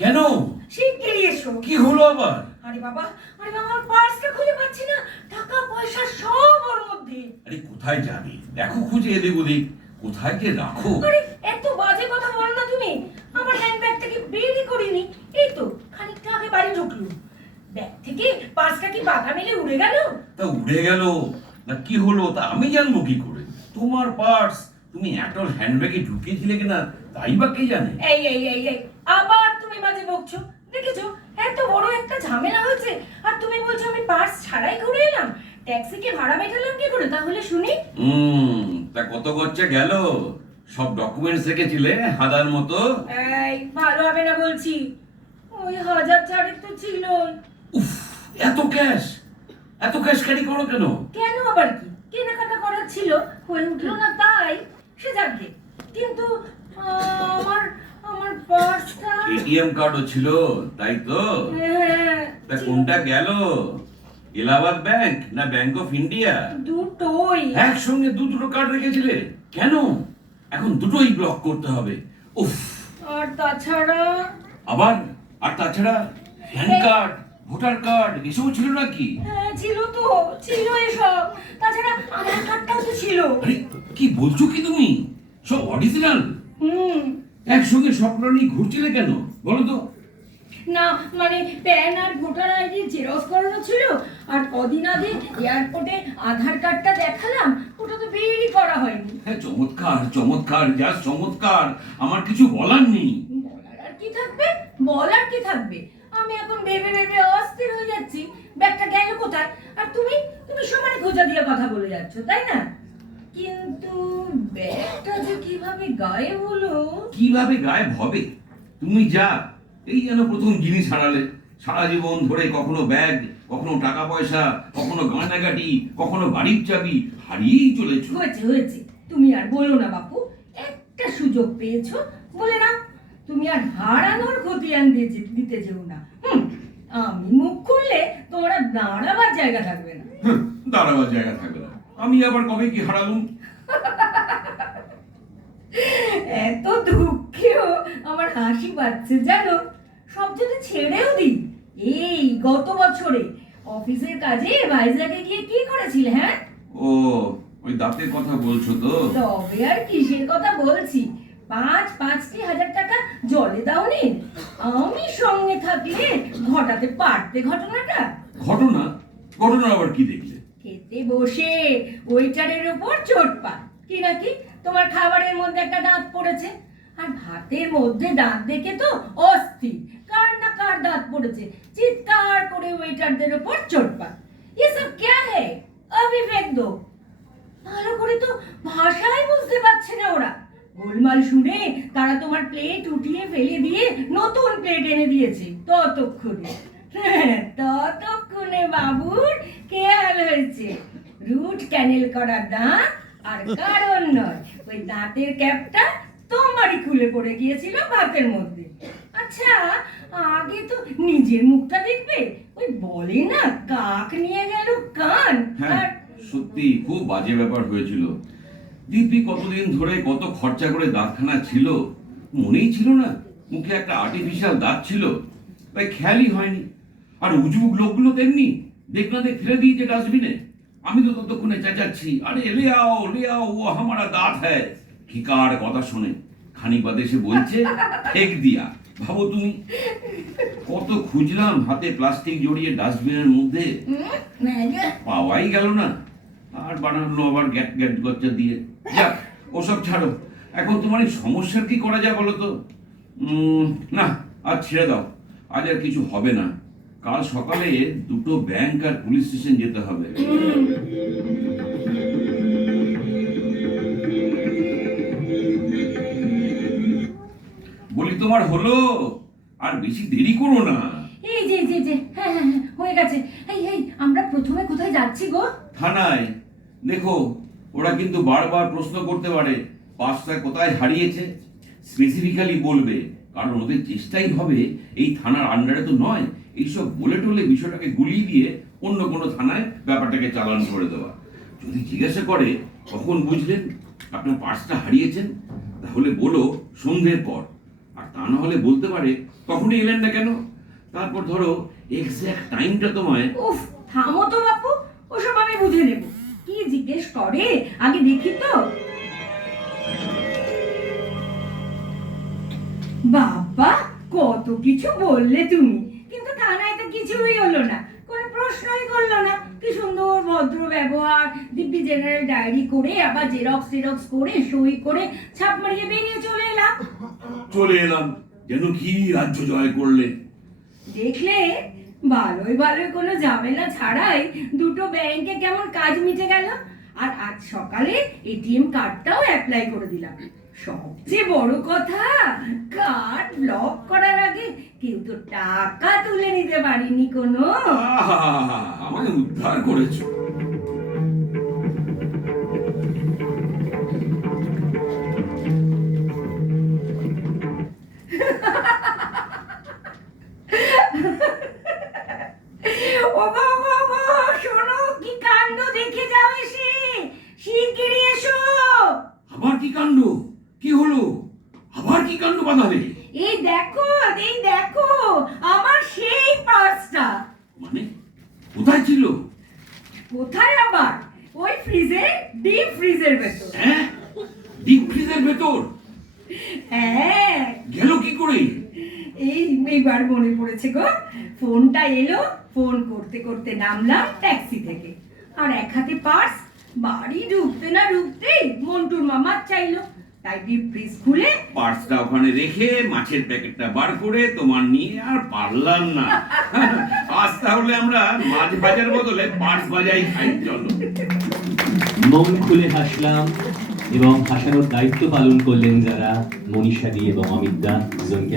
কেন? শিগগিরই এসো। কি হলো আবার? আরে বাবা, আমার পার্সটা খুঁজে পাচ্ছি না, টাকা পয়সা সব ওর মধ্যে। আরে কোথায় যাবে? দেখো খুঁজে এদিক ওদিক, কোথায় যে রাখো। আরে এত বাজে কথা বলো না তুমি। আমার হ্যান্ডব্যাগ থেকে বেরই করিনি, এই তো খানিকটা আগে বাড়ি ঢুকলো। ব্যাগ থেকে পার্সটা কি বাধা মেলে উড়ে গেল? তা উড়ে গেল না কি হলো তা আমি জানবো কি করে? তোমার পার্স তুমি একটা হ্যান্ডব্যাগে ঢুকিয়েছিলে কিনা তাই বা কে জানে। এই এই এই এই আবার তুমি বাজে বকছো। দেখেছো এত বড় একটা ঝামেলা হয়েছে, আর তুমি বলছো আমি পার্স ছাড়াই ঘুরে এলাম। ট্যাক্সিকে ভাড়া মেটালাম কি করে তাহলে শুনি? তা কত খরচা গেল? সব ডকুমেন্টস রেখেছিলে হাদার মতো। এই ভালো হবে না বলছি, ওই 1000 ছাড়ের তো ছিল। উফ, এত ক্যাশ ক্যারি করো কেন? কেন আবার কি, কেনাকাটা করার ছিল, হয়ে উঠলো না তাই। সে যাকে, কিন্তু আমার আমার পার্সটা। এটিএম কার্ডও ছিল তাই তো? হ্যাঁ, তা কোনটা গেল? এলাহাবাদ ব্যাংক না ব্যাংক অফ ইন্ডিয়া? দুটোই। একসঙ্গে দুটো কার্ড রেখেছিলে কেন? এখন দুটোই ব্লক করতে হবে। উফ, আর তাছাড়া প্যান কার্ড, ভোটার কার্ড এসব ছিল নাকি? হ্যাঁ ছিল তো, ছিল এসব। তাছাড়া আধার কার্ডটাও তো ছিল। আরে কি বলছো কি তুমি? সব অরিজিনাল? হুম। একসঙ্গে সবগুলো নিয়ে ঘুরছিলে কেন বলো তো? না মানে প্যান আর ভোটার আইডি জেরক্স করানো ছিল, আর কদিন আগে এয়ারপোর্টে আধার কার্ডটা দেখালাম, ওটা তো বেরই করা হয়নি। হ্যাঁ, চমৎকার জাস্ট চমৎকার। আমার কিছু বলার নেই। বলার কি থাকবে? আমি এখন ভেবে ভেবে অস্থির হয়ে যাচ্ছি ব্যাগটা গেল কোথায়। আর তুমি তুমি সমানে খোঁজা দিয়ে কথা বলে যাচ্ছ তাই না? কিন্তু ব্যাগটা যে কিভাবে গায়েব হলো? কিভাবে গায়েব হবে? তুমি যা এই যেন প্রথম জিনিস হারালে। সারা জীবন ধরে কখনো ব্যাগ, কখনো টাকা পয়সা, কখনো গয়নাগাটি, কখনো বাড়ির চাবি হারিয়েই চলেছো। হয়েছে, তুমি আর বলো না বাপু। একটা সুযোগ পেয়েছো বলে না, তুমি আর হারানোর খতিয়ান দিতে যেও না। আমি মুখ খুললে তোমার আর দাঁড়াবার জায়গা থাকবে না। দাঁড়াবার জায়গা থাকবে না? আমি আবার কবে কি হারালুম? এত দুঃখেও আমার হাসি পাচ্ছে জানো। সব যদি ছেড়েও দিই, এই গত বছরে অফিসের কাজে ভাইজাকে গিয়ে কি করেছিলে? হ্যাঁ, ও ওই দাঁতের কথা বলছো তো? তবে আর কিসের কথা বলছি, 5-5টি হাজার টাকা জলে দাওনি? আমি সঙ্গে থাকলে ঘটাতে পারতে ঘটনাটা। ঘটনা আবার কি দেখলে? খেতে বসে ওয়েটারের উপর চোটপাট, কি নাকি তোমার খাবারের মধ্যে একটা দাঁত পড়েছে, আর ভাতের মধ্যে দাঁত দেখে তো অস্থির, কার না কার দাঁত পড়েছে, চিৎকার করে ওয়েটারদের উপর চোটপাট। এসব ক্যা হে? অবিবেক দো। ভালো করে তো ভাষাই বুঝতে পারছে না ওরা। গোলমাল শুনে তারা তোমার প্লেট উঠিয়ে ফেলে দিয়ে নতুন প্লেট এনে দিয়েছে। ততক্ষণে বাবুর খেয়াল হয়েছে রুট ক্যানেল করা দাঁত আর কারণ নয়, ওই দাঁতের ক্যাপটা তোমারই খুলে পড়ে গিয়েছিল ভাতের মধ্যে। আচ্ছা, আগে তো নিজের মুখটা দেখবে। ওই বলে না, কাক নিয়ে গেল কান। হ্যাঁ, সত্যি খুব বাজে ব্যাপার হয়েছিল। দিব্যি কতদিন ধরে কত খরচা করে দাঁতখানা ছিল, মনেই ছিল না মুখে একটা আর্টিফিশিয়াল দাঁত ছিল, তাই খেয়ালই হয়নি। আর উজবুক লোকগুলো তেমনি দেখনাতে ফেলে দিয়েছে ডাস্টবিনে। আমি তো ততক্ষণে চেঁচাচ্ছি, আরে লে আও ও হামারা দাঁত হ্যায়। ঠিকার কথা শুনে খানিক বাদে এসে বলছে ফেক দিয়া। ভাবো তুমি, কত খুঁজলাম হাতে প্লাস্টিক জড়িয়ে ডাস্টবিনের মধ্যে, পাওয়াই গেল না। আর বানালো আবার গ্যাট গচ্চা দিয়ে। যাক, ওসব ছাড়ো। এখন তোমার এই সমস্যার কি করা যায় বলো তো? না, আজ ছেড়ে দাও। আজ আর কিছু হবে না। কাল সকালে দুটো ব্যাংক আর পুলিশ স্টেশন যেতে হবে। বলি তোমার হলো? আর বেশি দেরি করো না। এই যে হ্যাঁ হয়ে গেছে। এই আমরা প্রথমে কোথায় যাচ্ছি গো? থানায়। দেখো, ওরা কিন্তু বারবার প্রশ্ন করতে পারে পার্সটা কোথায় হারিয়েছে। স্পেসিফিক্যালি বলবে, কারণ ওদের চেষ্টাই হবে এই থানার আন্ডারে তো নয়, এইসব বলে টলে বিষয়টাকে গুলিয়ে দিয়ে অন্য কোনো থানায় ব্যাপারটাকে চালান করে দেওয়া। যদি জিজ্ঞাসা করে কখন বুঝলেন আপনার পার্সটা হারিয়েছেন, তাহলে বলো সন্ধ্যের পর। আর তা না হলে বলতে পারে তখনই এলেন না কেন। তারপর ধরো এক্সাক্ট টাইমটা তোমায়। উফ, থামো তো বাপু, ওসব আমি বুঝে নেব। কি জিজ্ঞেস করে আগে দেখি তো। বাবা, কত কিছু বললে তুমি, কিন্তু থানায় তো কিছুই হলো না, কোনো প্রশ্নই করলো না। কি সুন্দর ভদ্র ব্যবহার, দিব্যি জেনারেল ডায়েরি করে আবার জেরক্স করে সই করে ছাপ মারিয়ে বেরিয়ে চলে এলাম। চলে এলাম যেন কি রাজ্য জয় করলে। দেখলে, ভালোই ভালোই কোনো ঝামেলা ছাড়াই দুটো ব্যাংকে কেমন কাজ মিটে গেল। আর আজ সকালে এটিএম কার্ডটাও অ্যাপ্লাই করে দিলাম। সবচেয়ে বড় কথা, কার্ড ব্লক করার আগে কেউ তো টাকা তুলে নিতে পারিনি কোনো। আহা, আমায় উদ্ধার করেছো। ওগো ওগো ওগো, শোনো, কি কাণ্ড দেখে যাও এসে, শিগগিরই এসো। আবার কি কাণ্ড? কি হলো? আবার কি কাণ্ড বাঁধালে? এই দেখো, এই দেখো, আমার সেই পার্সটা। মানে কোথায় ছিল? কোথায় আবার? ওই ফ্রিজে, ডিপ ফ্রিজের ভেতর। হ্যাঁ, ডিপ ফ্রিজের ভেতর? হ্যাঁ, গেল কি করে? এইবার মনে পড়েছে গো। ফোনটা এলো, ফোন করতে করতে নামলাম ট্যাক্সি থেকে, আর এক হাতে পার্স। বাড়ি ঢুকতে না ঢুকতেই মন্টুর মামা চাইলো, তাই ডিপ ফ্রিজ খুলে পার্সটা ওখানে রেখে মাছের প্যাকেটটা বার করে তোমার নিয়ে আর পারলাম না। আজ তাহলে আমরা মাছ ভাজার বদলে পার্স ভাজাই খাই, চলো। মন খুলে হাসলাম এবং হাসানোর দায়িত্ব পালন করলেন যারা, মনীষাদি এবং অমিতদা, দুজনকে